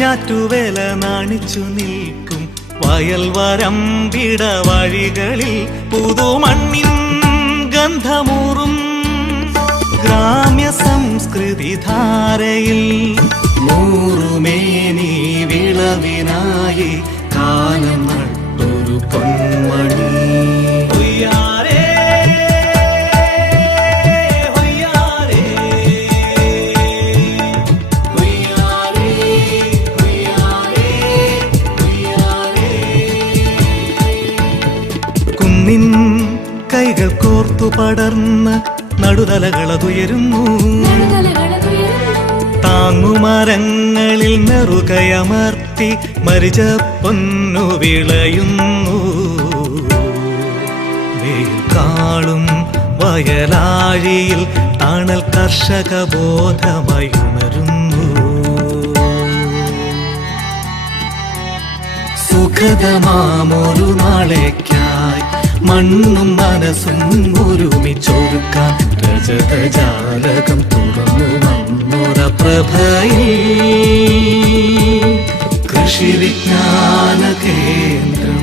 ഞാറ്റുവേല നാണിച്ചു നിൽക്കും വയൽ വരമ്പിട വഴികളിൽ പുതുമണ്ണിൻ ഗന്ധമൂറും ഗ്രാമ്യ സംസ്കൃതി ധാരയിൽ നൂറുമേനി വിളവിനായി കാലം നട്ടൊരു പൊന്മണി. കുന്നിൻ കൈകൾ കോർത്തു പടർന്ന് നടുതലകളതുയരുന്നു. താങ്ങുമരങ്ങളിൽ നെറുകയമർത്തി മരിച്ച പൊന്നു വിളയുന്നു. വെയിൽ കാളും വയലാഴിയിൽ തണൽ കർഷക ബോധമായി ഉണരുന്നു. സുഖതമാമൊരു നാളേക്കായി മണ്ണും മനസ്സും ഒരുമിച്ചൊരുക്കാൻ രജതജാലകം തുറന്നു വന്നൊര പ്രഭയിൽ കൃഷി വിജ്ഞാന കേന്ദ്രം.